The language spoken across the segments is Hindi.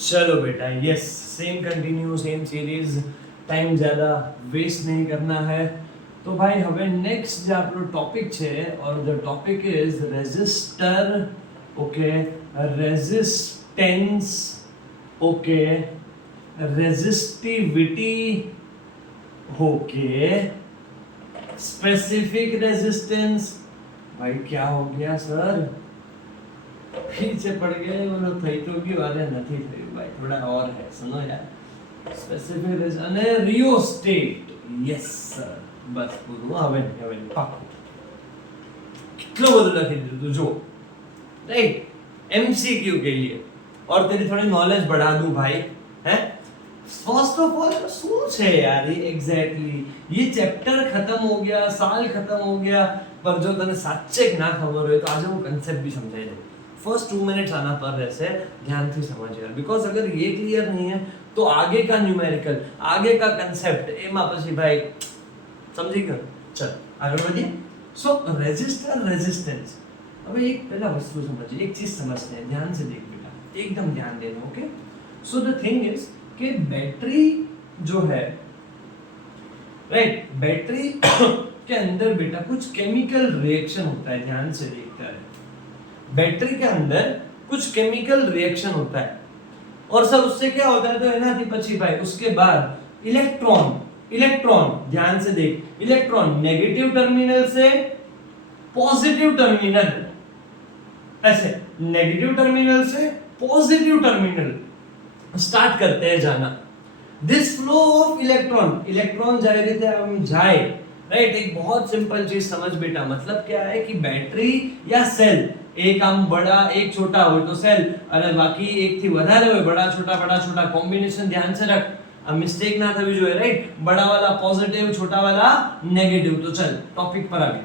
चलो बेटा, yes, same continue, same series, time ज़्यादा वेस्ट नहीं करना है. તો ભાઈ હવે નેક્સ્ટ જે આપણો ટોપિક છે, or the topic is resistor. Okay, resistance. Okay, resistivity. Okay, specific resistance. भाई क्या हो गया सर, पीछे पड़ गए, बोलो થઈ તો ગયું, અરે નથી થયું ભાઈ, થોડા ઓર હે, સુનો યાર. સ્પેસિફિક રેઝિસ્ટન્સ અને રિયોસ્ટેટ. યસ સર, બસ પૂરું. હવે પાકું. કેટલો બધું લખી દીધું જો, राइट. एमसीक्यू के लिए और तेरी थोड़ी नॉलेज बढ़ा दूं भाई, हैं. फर्स्ट ऑफ ऑल શું છે યાર ये એક્ઝેક્ટલી, ये ચેપ્ટર ખતમ हो गया, साल खत्म हो गया, पर जो तने સાચે ના ખબર હોય તો આજે હું કન્સેપ્ટ भी समझाई दूं. फर्स्ट 2 मिनट्स आना पर रहसे ध्यान से समझ यार, बिकॉज अगर ये क्लियर नहीं है तो आगे का न्यूमेरिकल, आगे का कंसेप्ट एमा પછી भाई समझी गयो. चल आगे बढ़िए. सो रेजिस्टर, रेजिस्टेंस. अब एक पहला वस्तु समझिए, एक चीज समझते हैं, ध्यान से देख बेटा, एकदम ध्यान देना. Okay, so the thing is कि बैटरी जो है, राइट, बैटरी के अंदर बेटा कुछ केमिकल रिएक्शन होता है. ध्यान से देखता है, बैटरी के अंदर कुछ केमिकल रिएक्शन होता है. और सर उससे क्या होता है, तो है ना पची भाई, उसके बाद इलेक्ट्रॉन, इलेक्ट्रॉन ध्यान से देख, इलेक्ट्रॉन नेगेटिव टर्मिनल से पॉजिटिव टर्मिनल, ऐसे नेगेटिव टर्मिनल से पॉजिटिव टर्मिनल स्टार्ट करते हैं जाना. This flow of electron, electron जाए रीते हम जाए, राइट. एक बहुत सिंपल चीज समझ बेटा, मतलब क्या है कि बैटरी या सेल, एक आम बड़ा एक छोटा हो तो सेल, અને બાકી એક થી વધારે હોય, बड़ा छोटा कॉम्बिनेशन. ध्यान से रख, अब मिस्टेक ना थवी જોઈએ, राइट. बड़ा वाला पॉजिटिव, छोटा वाला नेगेटिव. तो चल टॉपिक पर आगे.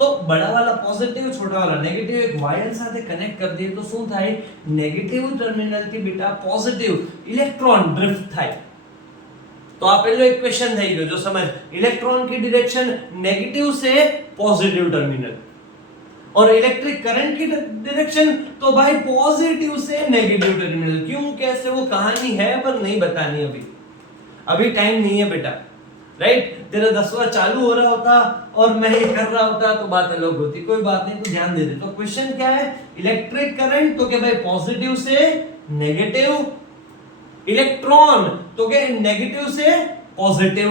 तो बड़ा वाला पॉजिटिव, छोटा वाला नेगेटिव एक वायर સાથે કનેક્ટ કરી દઈએ તો શું થાય, નેગેટિવ ટર્મિનલ થી બેટા પોઝિટિવ ઇલેક્ટ્રોન ડ્રિફ્ટ થાય. तो આ પહેલો એક ક્વેશ્ચન થઈ ગયો, જો સમજ. इलेक्ट्रॉन की डायरेक्शन नेगेटिव से पॉजिटिव टर्मिनल, और इलेक्ट्रिक करंट की डायरेक्शन तो भाई पॉजिटिव से नेगेटिव टर्मिनल. क्यों, कैसे, वो कहानी है पर नहीं बतानी अभी, अभी टाइम नहीं है बेटा, राइट. तेरा 10वां चालू हो रहा होता और मैं ये कर रहा होता तो बात अलग होती. कोई बात नहीं, तो ध्यान दे दे. तो क्वेश्चन क्या है, इलेक्ट्रिक करंट तो क्या भाई पॉजिटिव से नेगेटिव, इलेक्ट्रॉन तो क्या नेगेटिव से पॉजिटिव.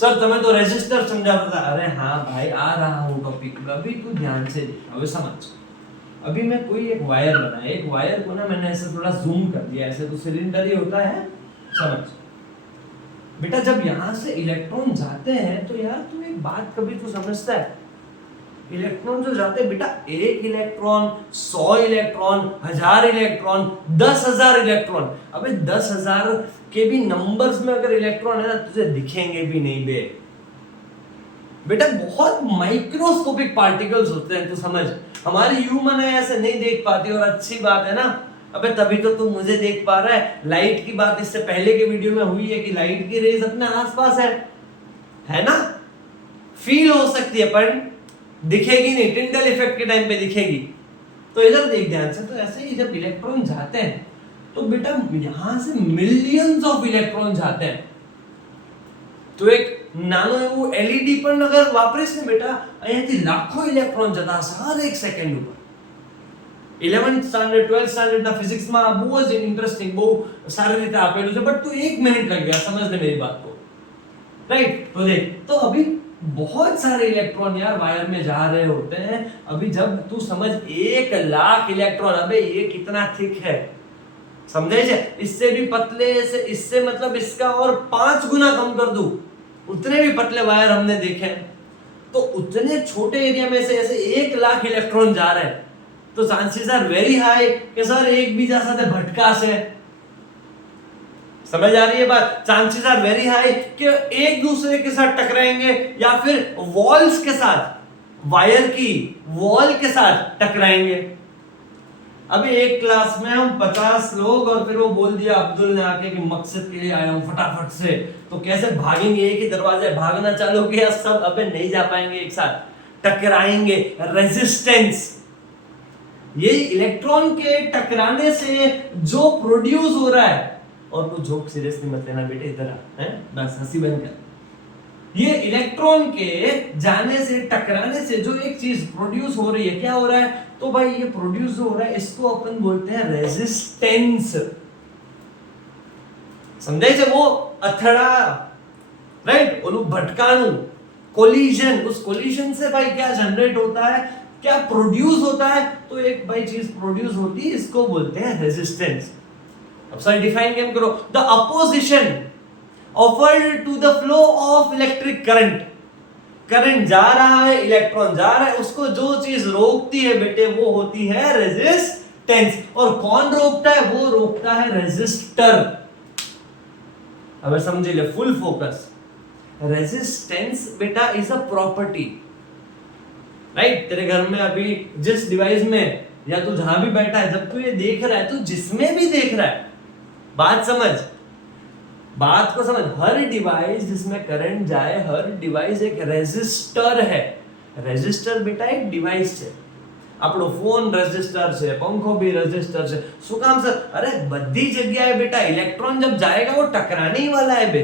सर તમે તો રેઝિસ્ટર સમજાવતા હતા. अरे हाँ भाई, आ रहा हूँ टॉपिक. अभी तू ध्यान से अभी समझ. अभी मैं कोई एक वायर बनाया, एक वायर को ना मैंने ऐसे थोड़ा जूम कर दिया, ऐसे तो सिलेंडर ही होता है, समझ बेटा. जब यहाँ से इलेक्ट्रॉन जाते हैं तो यार तू एक बात कभी तू समझता है, इलेक्ट्रॉन जो जाते हैं बेटा, एक इलेक्ट्रॉन, 100 इलेक्ट्रॉन, 1000 इलेक्ट्रॉन, 10,000 इलेक्ट्रॉन. अबे 10,000 के भी नंबर्स में अगर इलेक्ट्रॉन है ना, तुझे दिखेंगे भी नहीं बे बेटा. बहुत माइक्रोस्कोपिक पार्टिकल्स होते हैं, तू समझ. हमारी ह्यूमन है ऐसे नहीं देख पाती, और अच्छी बात है ना. अबे तभी तो तू मुझे देख पा रहा है. लाइट की बात इससे पहले के वीडियो में हुई है कि लाइट की रेज अपने आसपास है ना, फील हो सकती है पर दिखेगी नहीं. टिंडल इफेक्ट के टाइम पे दिखेगी. तो इधर देख ध्यान से. तो ऐसे ही जब इलेक्ट्रॉन जाते हैं तो बेटा यहां से मिलियंस ऑफ इलेक्ट्रॉन जाते हैं. तो एक નાનો એવું એલઈડી પણ અગર વાપરીશ ને બેટા, અહીંયાથી લાખો ઇલેક્ટ્રોન જતા હશે હર એક સેકન્ડ ઉપર. 11th સ્ટાન્ડર્ડ 12th સ્ટાન્ડર્ડ ના ફિઝિક્સ માં બહુ જ ઇન્ટરેસ્ટિંગ, બહુ સારી રીતે આપેલું છે. બટ તું 1 મિનિટ लग गया समझ ले मेरी बात को, राइट. तो देख, तो अभी बहुत सारे इलेक्ट्रॉन यार वायर में जा रहे होते हैं. अभी जब तू समझ 1 लाख इलेक्ट्रॉन, अबे ये कितना थिक है, समझे छे. इससे भी पतले से, इससे मतलब इसका और 5 गुना कम कर दूं, उतने भी पतले वायर हमने देखे. तो उतने छोटे एरिया में से ऐसे 1 लाख इलेक्ट्रॉन जा रहे हैं, तो चांसेस आर वेरी हाई कि सर एक बीजा साथे भटकाશે. समझ आ रही है बात. चांसेस आर वेरी हाई कि एक दूसरे के साथ टकराएंगे, या फिर वॉल्स के साथ, वायर की वॉल के साथ टकराएंगे. अभी एक क्लास में हम 50 लोग, और फिर वो बोल दिया अब्दुल ने आके कि मकसद के लिए आया हूं फटाफट से, तो कैसे भागेंगे. एक ही दरवाजे भागना चालू किया सब, अबे नहीं जा पाएंगे एक साथ, टकराएंगे. रेजिस्टेंस, ये इलेक्ट्रॉन के टकराने से जो प्रोड्यूस हो रहा है, और कुछ जोक सीरियसली मत लेना बेटे, इधर आ, हैं बस हंसी बंद कर। ये इलेक्ट्रॉन के जाने से, टकराने से जो एक चीज प्रोड्यूस हो रही है, क्या हो रहा है? तो भाई ये प्रोड्यूस हो रहा है, इसको अपन बोलते हैं रेजिस्टेंस। समझे छे? वो અથડા, राइट, ओलू भटकाणु, कोलिजन, उस कोलिजन से भाई क्या जनरेट होता है, क्या प्रोड्यूस होता है? तो एक भाई चीज प्रोड्यूस होती है, इसको बोलते हैं रेजिस्टेंस। अब सर डिफाइन कैम करो, the opposition offered to the flow of electric current. Current जा रहा है, इलेक्ट्रॉन जा रहा है, उसको जो चीज रोकती है बेटे वो होती है रेजिस्टेंस। और कौन रोकता है? वो रोकता है रेजिस्टर। अब समझ ले, फुल फोकस। रेजिस्टेंस बेटा इज अ प्रॉपर्टी, राइट? तेरे घर में अभी जिस डिवाइस में, या तू जहां भी बैठा है, जब तू ये देख रहा है, तू जिसमें भी देख रहा है, बात समझ, बात को समझ। हर डिवाइस जिसमें करंट जाए, हर डिवाइस एक रेजिस्टर है। रेजिस्टर बेटा एक डिवाइस है। આપણો ફોન રેઝિસ્ટર છે, पंखो भी रेजिस्टर છે। શું કામ સર? अरे बड़ी जगह बेटा इलेक्ट्रॉन जब जाएगा वो टकराने ही वाला है बे।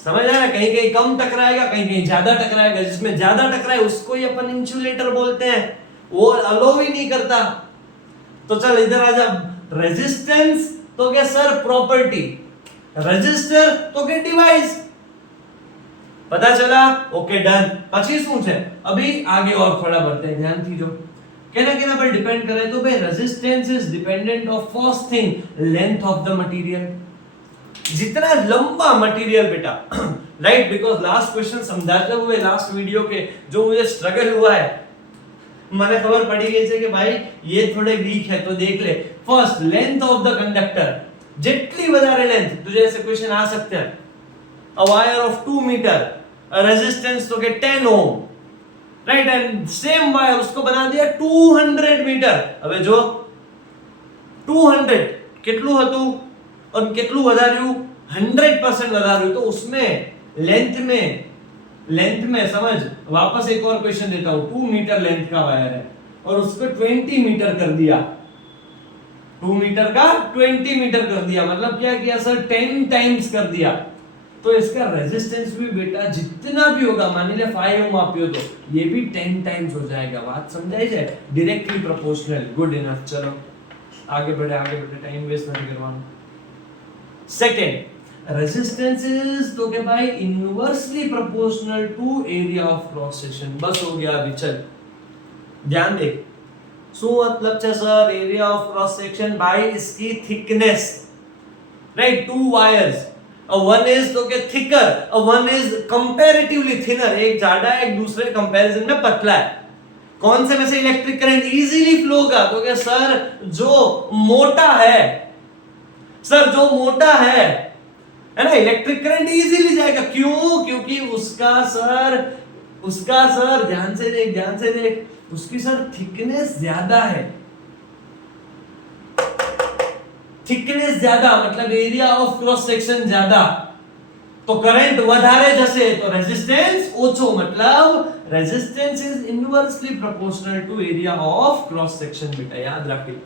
समझ आया? कहीं कहीं कम टकराएगा, कहीं कहीं ज्यादा टकराएगा। जिसमें ज्यादा टकराए उसको ही अपन इंसुलेटर बोलते हैं, वो अलो ही नहीं करता। तो चल इधर आ जा। रेजिस्टेंस तो क्या सर? प्रॉपर्टी। रेजिस्टर तो क्या? डिवाइस। पता चला? Okay done. પછી શું છે? अभी आगे और थोड़ा बढ़ते हैं, ध्यान थी जो केना पर डिपेंड करे, तो भाई resistance is dependent of first thing length of the material. जितना लंबा मटेरियल बेटा, राइट, बिकॉज लास्ट क्वेश्चन समझाते हुए लास्ट वीडियो के जो मुझे स्ट्रगल हुआ है, मैंने खबर पड़ी गई है कि भाई ये थोड़े वीक है, तो देख ले। First length of the conductor, जितनी વધારે लेंथ, तुझे ऐसे क्वेश्चन आ सकते हैं। A wire of 2 metre, resistance तो के 10 ohm, right, and same wire उसको बना दिया 200 मीटर। હવે જો 200 કેટલું હતું और કેટલું વધાર્યું? 100% વધાર્યું। तो उसमें लेंथ में समझ, वापस एक और क्वेश्चन देता हूं। 2 मीटर लेंथ का वायर है और उस पे 20 मीटर कर दिया, 2 मीटर का 20 मीटर कर दिया, मतलब क्या किया सर? 10 टाइम्स कर दिया। तो इसका रेजिस्टेंस भी बेटा जितना भी होगा, मान लीजिए 5 ओम आपियो तो ये भी 10 टाइम्स हो जाएगा। बात समझाई जाए? Directly proportional. Good enough. चलो आगे बढ़े, टाइम वेस्ट नहीं करवाना। सेकंड, रेजिस्टेंस इज तो के भाई inversely proportional to area of cross section. बस हो गया। अभी चल ध्यान दे, શું मतलब છે sir? Area of cross section by इसकी thickness, right? 2 wires, one is तो क्या thicker, one is comparatively thinner। एक ज्यादा है, एक दूसरे कंपैरिजन में पतला है। कौन से में से इलेक्ट्रिक करंट इजीली फ्लो होगा? तो क्या सर? जो मोटा है, सर जो मोटा है ना, इलेक्ट्रिक करंट इजीली जाएगा। क्यों? क्योंकि उसका सर ध्यान से देख, उसकी सर थिकनेस ज्यादा है। थिकनेस ज्यादा मतलब एरिया ऑफ क्रॉस सेक्शन ज्यादा, तो करंट વધારે જશે तो रेजिस्टेंस ઓછો, मतलब resistance is inversely proportional to area of cross section. बेटा याद रखिए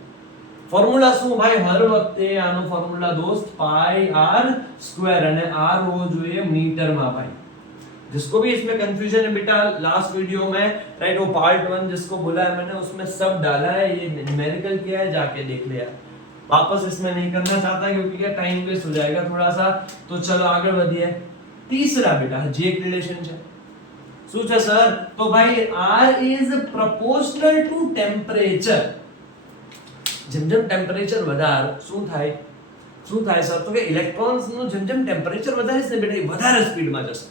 फॉर्मूला શું ભાઈ? हर वखते આનો ફોર્મ્યુલા दोस्त પાઈ r સ્ક્વેર અને r હોવો જોઈએ મીટર માં ભાई। जिसको भी इसमें कंफ्यूजन है बेटा, लास्ट वीडियो में, राइट, वो पार्ट 1 जिसको बोला है मैंने, उसमें सब डाला है। ये न्यूमेरिकल किया है, जाके देख ले यार। वापस इसमें नहीं करना चाहता क्योंकि क्या टाइम वेस्ट हो जाएगा थोड़ा सा। तो चलो आगे बढ़िए। तीसरा बेटा जे एक रिलेशन है। શું છે સર? તો ભાઈ R is proportional to temperature। જેમ ટેમ્પરેચર વધારે શું થાય સર? તો કે ઇલેક્ટ્રોન્સ નું જેમ ટેમ્પરેચર વધારે છે બેટા, એ વધારે સ્પીડમાં જશે।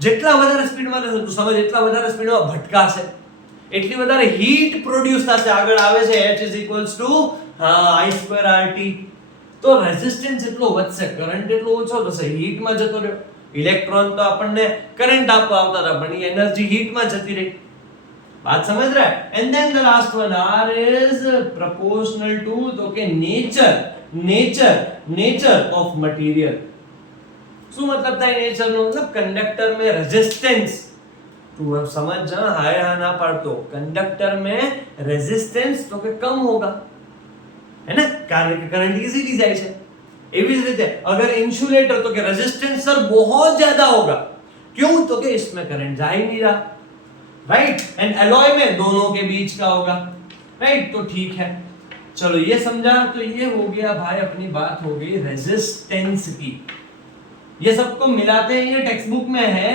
જેટલા વધારે સ્પીડમાં જશે તો સમજ, એટલા વધારે સ્પીડમાં ભટકાશે, એટલી વધારે હીટ પ્રોડ્યુસ થશે। આગળ આવે છે H I2RT। તો રેઝિસ્ટન્સ એટલો વધશે, કરંટ એટલો ઓછો થશે, હીટમાં જતો રહ્યો। इलेक्ट्रॉन तो अपन ने करंट आपको आता था, पण ये एनर्जी हीट में जती रही। बात समझ रहा है? And then the last one, R is proportional to तो के नेचर ऑफ मटेरियल। શું मतलब था नेचर નો? मतलब कंडक्टर में रेजिस्टेंस तू अब समझ जा, हाय हा ना पाड़तो कंडक्टर में रेजिस्टेंस तो के कम होगा, है ना, કારણ કે કરંટ ઇઝીલી જાય છે। એવી જ રીતે अगर इंसुलेटर तो के रेजिस्टेंस सर बहुत ज्यादा होगा, क्यों, तो के इसमें करंट जा ही नहीं रहा, राइट। एंड एलॉय में दोनों के बीच का होगा, राइट। तो ठीक है, चलो ये समझा। तो ये हो गया भाई, अपनी बात हो गई रेजिस्टेंस की। ये सबको मिलाते हैं, ये टेक्स्ट बुक में है,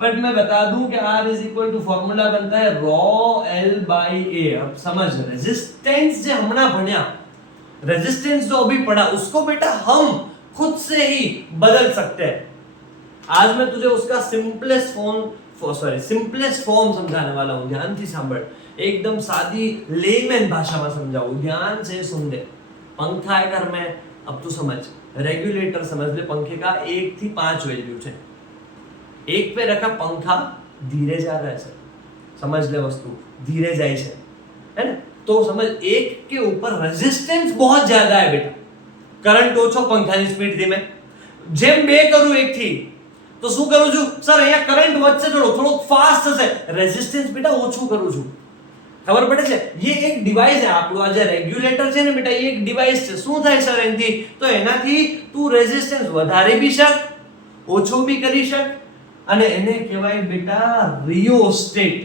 बट मैं बता दूं कि R is equal to formula बनता है ρ L बाई A। अब समझ, रेजिस्टेंस जो हमने पढ़ा, रेजिस्टेंस जो अभी पढ़ा, उसको बेटा हम खुद से ही बदल सकते हैं। आज मैं तुझे उसका सिंपलेस्ट फॉर्म समझाने वाला हूं, ध्यान से सांभळ, एकदम सादी लेमैन भाषा में समझाऊं, ध्यान से सुन ले। पंखा है घर में, अब तू समझ, रेगुलेटर समझ ले, पंखे का 1 થી 5 वैल्यू है। 1 पे रखा पंखा, धीरे जा रहा है सर, समझ ले, वस्तु धीरे जाए है ना। तो समझ 1 के ऊपर रेजिस्टेंस बहुत ज्यादा है बेटा, करंट ओछो, पंखा की स्पीड धीमे। जेम 2 करूं 1 થી, तो શું કરું છું સર, અહીંયા કરંટ વધશે, થોડો ફાસ્ટ થશે, રેઝિસ્ટન્સ બેટા ઓછું કરું છું। ખબર પડે છે? ये एक डिवाइस है, આપણું આ જે રેગ્યુલેટર છે ને બેટા, એ એક ડિવાઇસ છે। શું થાય સર એનાથી? તો એનાથી તું રેઝિસ્ટન્સ વધારી બી શક, ઓછો બી કરી શક, અને એને કહેવાય બેટા રિયોસ્ટેટ,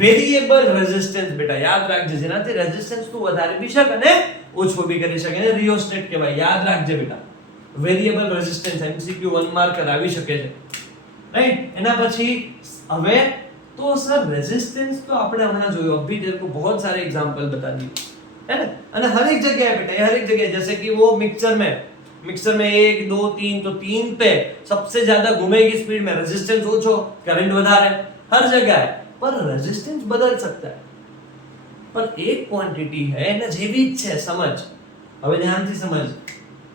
વેરિએબલ રેઝિસ્ટન્સ। બેટા યાદ રાખજે, જેનાથી રેઝિસ્ટન્સ તું વધારી બી શક અને ઓછો બી કરી શક, એને રિયોસ્ટેટ કહેવાય, યાદ રાખજે બેટા। વેરિએબલ રેઝિસ્ટન્સ MCQ 1 માર્ક કરાવી શકે છે, રાઈટ। એના પછી હવે तो सर रेजिस्टेंस तो आपने हमारा जो अभी तेरे को बहुत सारे एग्जांपल बता दिए, है ना। અને हर एक जगह है बेटा, हर एक जगह, जैसे कि वो मिक्सर में 1 2 3, तो 3 पे सबसे ज्यादा घूमेगी स्पीड में, रेजिस्टेंस ओछो, करंट વધારે, हर जगह है। पर रेजिस्टेंस बदल सकता है, पर एक क्वांटिटी है ना, જેવી જ છે, समझ। હવે ધ્યાનથી સમજ,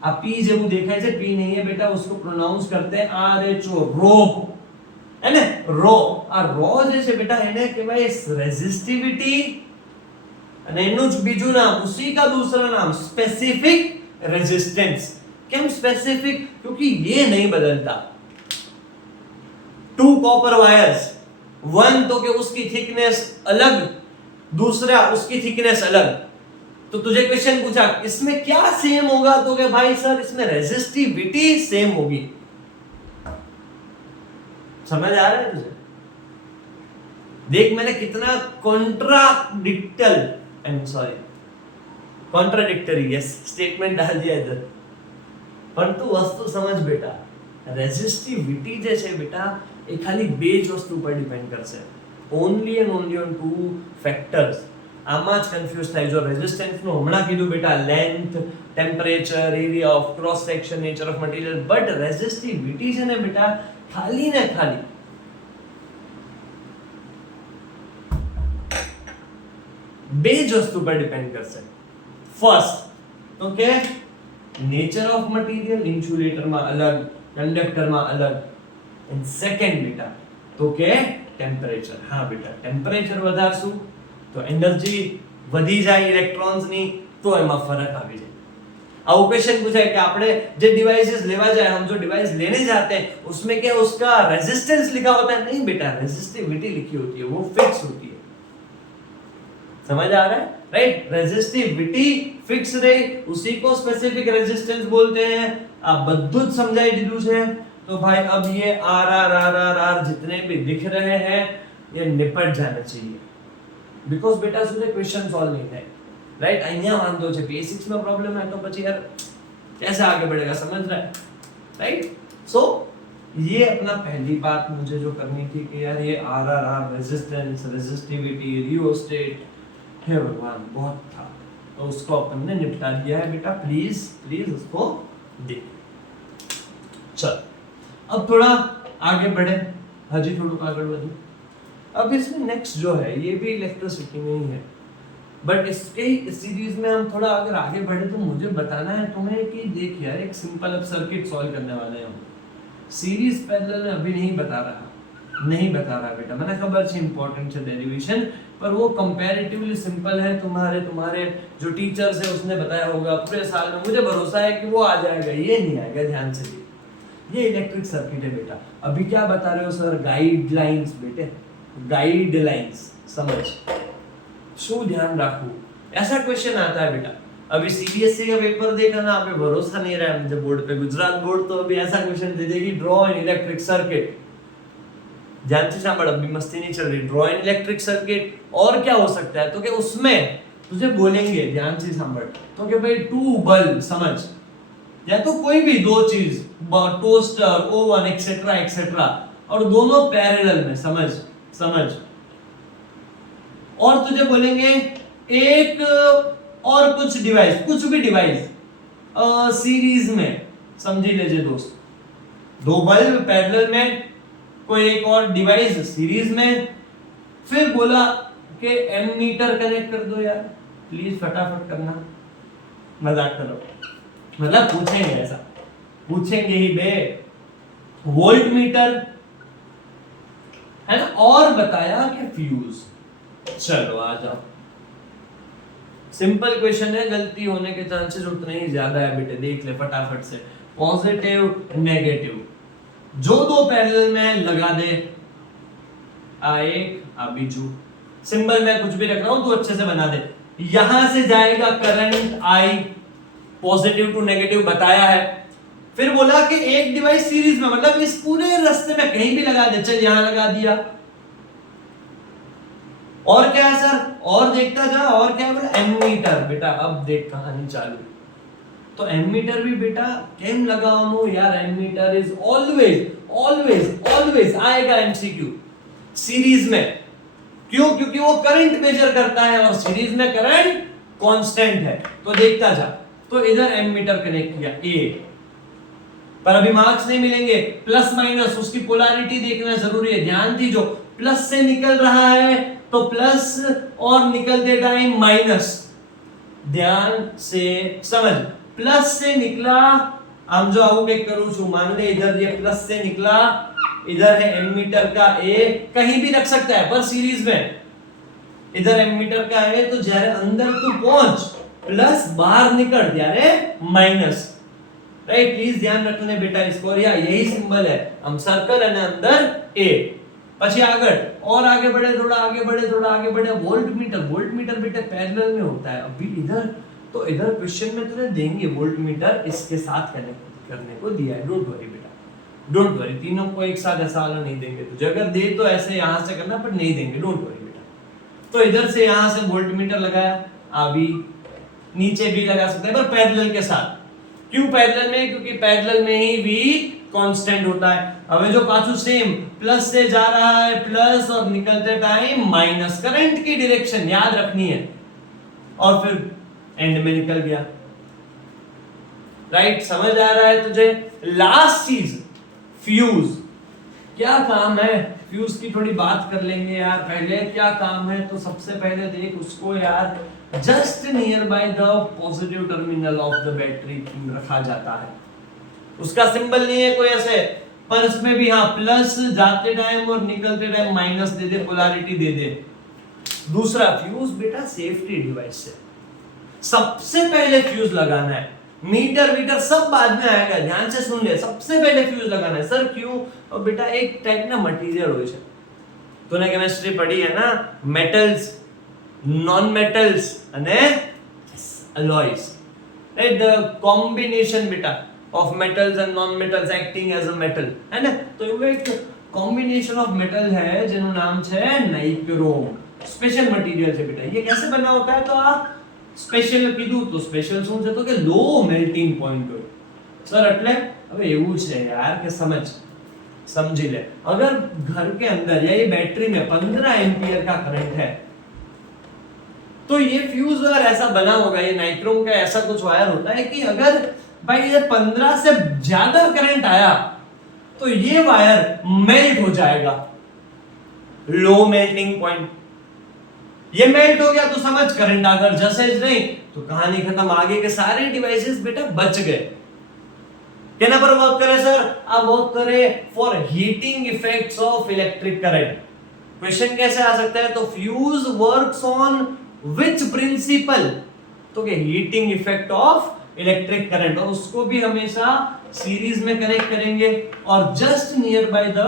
આ P જેવું દેખાય છે, P नहीं है बेटा, उसको प्रोनाउंस करते हैं RHO, रो, है ना, रो। आ रो જે છે બેટા, એને કહેવાય રેઝિસ્ટિવિટી, અને એનું જ બીજું નામ, उसी का दूसरा नाम स्पेसिफिक रेजिस्टेंस। क्यों स्पेसिफिक? क्योंकि ये नहीं बदलता। 2 कॉपर वायर्स, वन तो के उसकी थिकनेस अलग, दूसरा उसकी थिकनेस अलग, तो तुझे क्वेश्चन पूछा इसमें क्या सेम होगा, तो के भाई सर इसमें रेजिस्टिविटी सेम होगी। समझ आ रहा है तुझे? देख मैंने कितना कॉन्ट्राडिक्टरी यस स्टेटमेंट डाल दिया इधर, पर तू वस्तु समझ बेटा, रेजिस्टिविटी जे छे बेटा, એ ખાલી બે જ વસ્તુ પર ડિપેન્ડ કરશે, only and only on 2 factors. આમાં જ કન્ફ્યુઝ થાય। જો રેઝિસ્ટન્સ નું હમણાં કીધું બેટા, length, temperature, area of cross section, nature of material, but resistivity છે ને બેટા, ખાલી ને ખાલી બે જ વસ્તુ પર ડિપેન્ડ કરશે। ફર્સ્ટ તો કે નેચર ઓફ મટીરીયલ, ઇન્સ્યુલેટર માં અલગ, કંડક્ટર માં અલગ, એન્ડ સેકન્ડ બેટા તો કે ટેમ્પરેચર। હા બેટા, ટેમ્પરેચર વધારશું તો એનર્જી વધી જાય ઇલેક્ટ્રોન્સ ની, તો એમાં ફરક આવી જાય। આવો ક્વેશ્ચन पूछा है कि आपने जो डिवाइसेस लेवा जाए, हम जो डिवाइस लेने जाते हैं उसमें क्या उसका रेजिस्टेंस लिखा होता है? नहीं बेटा, रेजिस्टिविटी लिखी होती है, वो फिक्स होती है। समझ आ रहा है? राइट, रेजिस्टिविटी फिक्स रही, उसी को स्पेसिफिक रेजिस्टेंस बोलते हैं। आप બધું જ સમજાઈ દીધું છે। तो भाई अब ये R जितने भी दिख रहे हैं ये निपट जाना चाहिए, बिकॉज बेटा सुने क्वेश्चन सॉल्व नहीं થાય, राइट। અહીંયા વાંધો છે, बेसिक्स में प्रॉब्लम है, तो પછી यार कैसे आगे बढ़ेगा, समझ रहा है, राइट। सो ये अपना पहली बात मुझे जो करनी थी कि यार ये RR रेजिस्टेंस, रेजिस्टिविटी, रियोस्टेट, हे भगवान बहुत था, तो उसको अपन ने निपटा दिया है बेटा। प्लीज उसको देख। चल अब थोड़ा आगे बढ़े, हजी थोड़ा आगे बढ़ो। अब इसमें नेक्स्ट जो है ये भी इलेक्ट्रिसिटी में ही है, बट इसके सीरीज में हम थोड़ा अगर आगे बढ़े तो मुझे बताना है तुम्हें कि देख यार, एक सिंपल अब सर्किट सॉल्व करने वाले हैं हम। सीरीज पैरेलल में अभी नहीं बता रहा बेटा, मैंने खबर है इंपॉर्टेंट है डेरिवेशन, पर वो कंपैरेटिवली सिंपल है। तुम्हारे जो टीचर्स है उसने बताया होगा पूरे साल में, मुझे भरोसा है कि वो आ जाएगा, ये नहीं आएगा। ध्यान से ये इलेक्ट्रिक सर्किट है बेटा। अभी क्या बता रहे हो सर? गाइडलाइंस बेटे, गाइडलाइंस। समझ, શું ध्यान રાખવું, ऐसा क्वेश्चन आता है बेटा। अभी सीबीएसई का पेपर देखा ना, आप भरोसा नहीं रहा मुझे बोर्ड पे। गुजरात बोर्ड तो अभी ऐसा क्वेश्चन दे देगी, ड्रॉ एन इलेक्ट्रिक सर्किट। ध्यान से सांभळ, अभी मस्ती नहीं चल रही। ड्रॉ एन इलेक्ट्रिक सर्किट, और क्या हो सकता है? तो कि उसमें तुझे बोलेंगे, ध्यान से सांभळ, तो कि भाई 2 बल्ब, समझ, या तो कोई भी 2 चीज, टोस्टर, ओवन, एक्सेट्रा एक्सेट्रा, और दोनों पैरेलल में, समझ समझ। और तुझे बोलेंगे एक और कुछ डिवाइस, कुछ भी डिवाइस सीरीज में, समझी लीजिए दोस्त, 2 बल्ब पैरेलल में, कोई एक और डिवाइस सीरीज में। फिर बोला कि एमीटर कनेक्ट कर दो यार, प्लीज फटाफट करना, मजाक करो, मतलब पूछेंगे, ऐसा पूछेंगे ही बे। वोल्ट मीटर है ना, और बताया कि फ्यूज। चलो आ जाओ, सिंपल क्वेश्चन है, गलती होने के चांसेस उतने ही ज्यादा है बेटे, देख ले फटाफट से। पॉजिटिव नेगेटिव जो 2 पैरेलल में लगा दे, आ एक आ बीजू, सिंबल मैं कुछ भी रख रहा हूं तो अच्छे से बना दे। यहां से जाएगा current I, positive to negative बताया है। फिर बोला कि एक डिवाइस सीरीज में, मतलब इस पूरे रास्ते में कहीं भी लगा दे, चल यहां लगा दिया। और क्या है सर? और देखता जा, और क्या बोला? एमीटर बेटा, अब देख कहानी चालू। तो एमीटर भी बेटा केम लगावनो यार, ammeter is always always always आएगा एमसीक्यू सीरीज में। क्यों? क्योंकि वो करंट मेजर करता है और सीरीज में करंट कांस्टेंट है। तो देखता जा, तो इधर एमीटर कनेक्ट किया ए, पर अभी मार्क्स नहीं मिलेंगे। प्लस माइनस उसकी पोलैरिटी देखना जरूरी है, ध्यान दीजिए। प्लस से निकल रहा है तो प्लस, और निकलते टाइम माइनस, ध्यान से समझ। प्लस से निकला, हम जो आगे करूं छु, मान ले इधर ये प्लस से निकला, इधर है एमीटर का ए, कहीं भी रख सकता है पर सीरीज में। इधर एमीटर का है तो જ્યારે अंदर तू पहुंच प्लस, बाहर निकल ત્યારે माइनस, राइट। प्लीज ध्यान रखने बेटा इसको, यही सिंबल है, हम सर्कल અને अंदर ए। પછી આગળ और आगे बढ़े, थोड़ा आगे बढ़े, थोड़ा आगे बढ़े। वोल्ट मीटर बेटा पैरेलल में होता है। अभी इधर तो इधर क्वेश्चन में तुझे देंगे वोल्ट मीटर इसके साथ कनेक्ट करने को दिया है, डोंट वरी बेटा, डोंट वरी। तीनों को एक साथ ऐसा वाला नहीं देंगे तुझे, अगर दे तो ऐसे यहां से करना, पर नहीं देंगे, डोंट वरी बेटा। तो इधर से यहां से वोल्ट मीटर लगाया, अभी नीचे भी लगा सकते हैं पर पैरेलल के साथ। क्यों पैरेलल में? क्योंकि पैरेलल में ही भी कांस्टेंट होता है। अब जो पाछू सेम प्लस से जा रहा है प्लस, और निकलते टाइम माइनस, करंट की डायरेक्शन याद रखनी है, और फिर एंड में निकल गया, राइट। समझ आ रहा है तुझे? लास्ट चीज फ्यूज, क्या काम है फ्यूज की, थोड़ी बात कर लेंगे यार। पहले क्या काम है, तो सबसे पहले देख उसको यार, just near by the positive terminal of the battery रखा जाता है। उसका सिंबल नहीं है कोई ऐसे, पर इसमें भी हाँ प्लस जाते टाइम और निकलते टाइम माइनस दे दे, पोलैरिटी दे दे। दूसरा, फ्यूज बेटा सेफ्टी डिवाइस है, सबसे पहले फ्यूज लगाना है। मीटर वीटर सब बाद में आएगा, ध्यान से सुन ले, सबसे पहले फ्यूज लगाना है। सर क्यों? और बेटा एक टाइप ना मटेरियल હોય છે, तूने केमिस्ट्री पढ़ी है ना, मेटल्स, नॉन मेटल्स અને alloys, right? The combination बेटा of metals and non metals acting as a metal, है ना। तो ये एक combination of metal है જેનું નામ છે નાઇક્રોમ, સ્પેશિયલ મટીરીયલ છે બેટા। ये कैसे बना होता है? तो आ સ્પેશિયલ કીધું તો સ્પેશિયલ શું છે, તો કે લો મેલ્ટિંગ પોઈન્ટ હોય। સર એટલે હવે એવું છે यार કે समझी ले, अगर घर के अंदर या ये बैटरी में 15 एम्पियर का करंट है, तो ये फ्यूज वायर ऐसा बना होगा, ये नाइक्रोम का ऐसा कुछ वायर होता है कि अगर भाई ये 15 से ज्यादा करंट आया तो ये वायर मेल्ट हो जाएगा, लो मेल्टिंग पॉइंट। ये मेल्ट हो गया तो समझ करंट अगर जसेज नहीं तो कहानी खत्म, आगे के सारे डिवाइसेस बेटा बच गए। केना पर वर्क करे सर? आप वर्क करे for heating effects of electric current. Question कैसे आ सकता है? तो fuse works on which principle? तो के heating effect of electric current, और उसको भी हमेशा सीरीज में कनेक्ट करेंगे और just near by the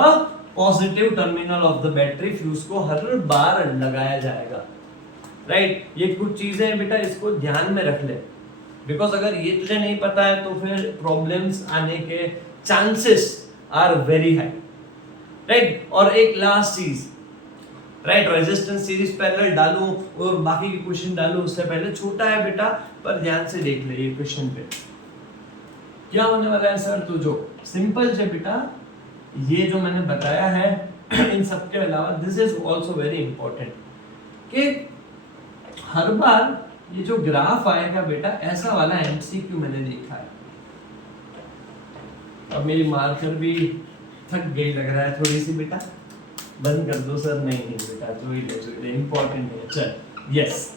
positive terminal of the battery fuse को हर बार लगाया जाएगा। राइट, ये कुछ चीजें हैं बेटा, इसको ध्यान में रख ले, बिकॉज अगर ये तुझे नहीं पता है तो फिर प्रॉब्लम्स आने के chances are very high. Right, और एक लास्ट चीज, राइट, रेजिस्टेंस सीरीज पैरेलल डालूं और बाकी के क्वेश्चन डालूं उससे पहले, छोटा है बेटा पर ध्यान से देख ले ये क्वेश्चन पे क्या होने वाला है सर। तो जो सिंपल से बेटा ये जो मैंने बताया है इन सब के अलावा this is also very important कि हर बार ये जो ग्राफ आएगा बेटा ऐसा वाला एमसीक्यू मैंने देखा है। अब मेरी मार्कर भी थक गई लग रहा है थोड़ी सी बेटा, बंद कर दो सर। नहीं बेटा जो ही ले इंपॉर्टेंट है। चल यस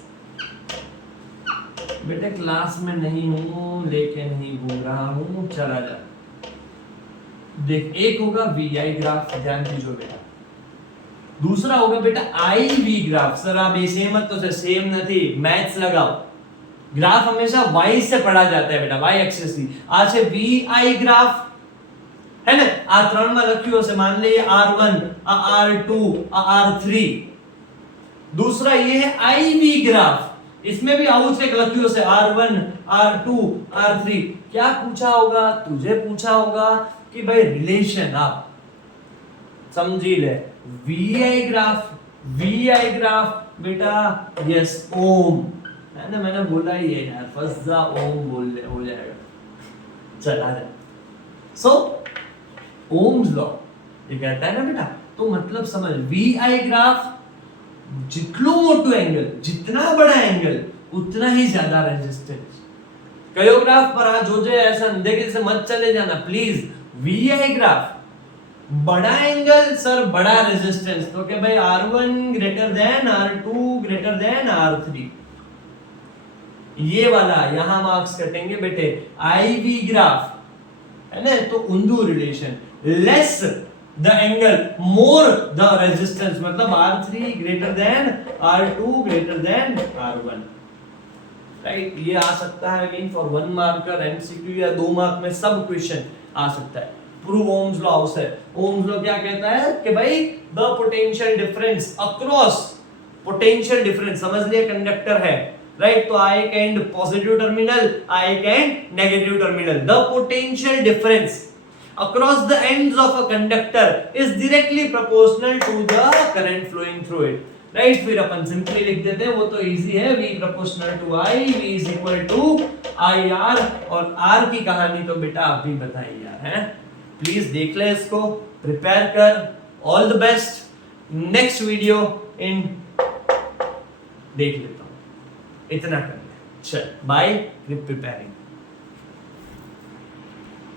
बेटा क्लास में नहीं हूँ लेके नहीं घूम रहा हूँ, चला जा। देख एक होगा वी आई ग्राफ, ध्यान दीजिए बेटा, दूसरा होगा बेटा आई वी ग्राफ। सर आप ये सेम मत तो सेम नहीं, मैथ्स लगाओ। ग्राफ हमेशा वाई से पढ़ा जाता है बेटा, वाई एक्सिस થી। આ છે વી આઈ ગ્રાફ है ना, આ ત્રણ માં લખ્યું હશે, मान लीजिए R1, R2, R3। दूसरा ये है आई वी ग्राफ, इसमें भी आउट से लख्યું હશે R1, R2, R3। क्या पूछा होगा, तुझे पूछा होगा कि भाई रिलेशन आप समझी ले। वी आई ग्राफ बेटा यस ओम है ना, मैंने बोला ही है यार, फजा ओम बोल ले हो जाएगा। चला जा। सो ओम्स लॉ ये कहता है ना बेटा, तो मतलब समझ वी आई ग्राफ जितलो मोटो एंगल, जितना बड़ा एंगल उतना ही ज्यादा रेजिस्टेंस। कयो ग्राफ पर आ जोजे, ऐसा अंधेरे से मत चले जाना प्लीज। वी आई ग्राफ बड़ा एंगल सर बड़ा रेजिस्टेंस, तो क्या भाई R1 greater than R2 greater then R3, ये वाला यहां मार्क्स कटेंगे बेटे। आई वी ग्राफ है ना, तो उंदू relation, less the angle more the resistance, मतलब R3 greater than R2 greater than R1। Right, ये आ सकता है अगेन फॉर 1 मार्कर एमसीक्यू या 2 मार्क में सब क्वेश्चन आ सकता है। प्रूव ओम्स लॉ हाउस है। ओम्स लॉ क्या कहता है कि भाई the potential difference across, potential difference समझ लिए कंडक्टर है, राइट, तो I end positive terminal, I end negative terminal, the potential difference across the ends of a conductor is directly proportional to the current flowing through it। Right, फिर अपन सिंपली लिख देते हैं, वो तो इजी है, V proportional to I, V is equal to IR। और R की कहानी तो बेटा आप भी बताइए यार, हैं? प्लीज देख ले इसको, प्रिपेयर कर। All the best, next video इन देख लेता हूँ, इतना कर ले। चल बाय, कीप प्रिपेयरिंग।